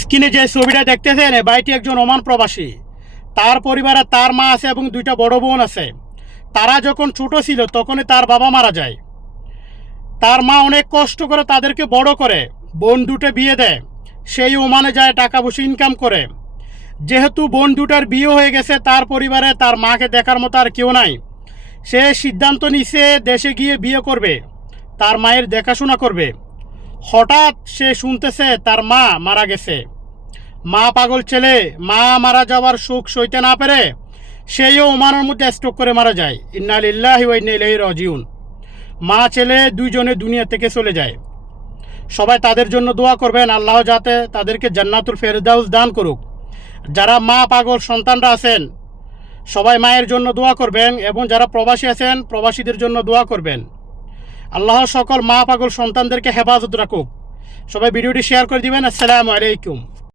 স্ক্রিনে যে ছবিটা দেখতেছেন এই ভাইটি একজন ওমান প্রবাসী। তার পরিবারে তার মা আছে এবং দুইটা বড় বোন আছে। তারা যখন ছোট ছিল তখনই তার বাবা মারা যায়। তার মা অনেক কষ্ট করে তাদেরকে বড় করে, বোন দুটো বিয়ে দেয়, সেই ওমানে যায় টাকা পয়সা ইনকাম করে। যেহেতু বোন দুটার বিয়ে হয়ে গেছে, তার পরিবারে তার মাকে দেখার মতো আর কেউ নাই। সে সিদ্ধান্ত নিছে দেশে গিয়ে বিয়ে করবে, তার মায়ের দেখাশোনা করবে। হঠাৎ সে শুনতেছে তার মা মারা গেছে। মা পাগল ছেলে, মা মারা যাওয়ার শোক সইতে না পেরে সেও ওমানের মধ্যে স্ট্রোক করে মারা যায়। ইন্না লিল্লাহি ওয়া ইন্না ইলাইহি রাজিউন। মা ছেলে দুইজনে দুনিয়া থেকে চলে যায়। সবাই তাদের জন্য দোয়া করবেন, আল্লাহ যাতে তাদেরকে জান্নাতুল ফেরদাউস দান করুক। যারা মা পাগল সন্তানরা আছেন সবাই মায়ের জন্য দোয়া করবেন, এবং যারা প্রবাসী আছেন প্রবাসীদের জন্য দোয়া করবেন। আল্লাহ সকল মা পাগল সন্তানদেরকে হেফাজত রাখুক। সবাই ভিডিওটি শেয়ার করে দিবেন। আসসালামু আলাইকুম।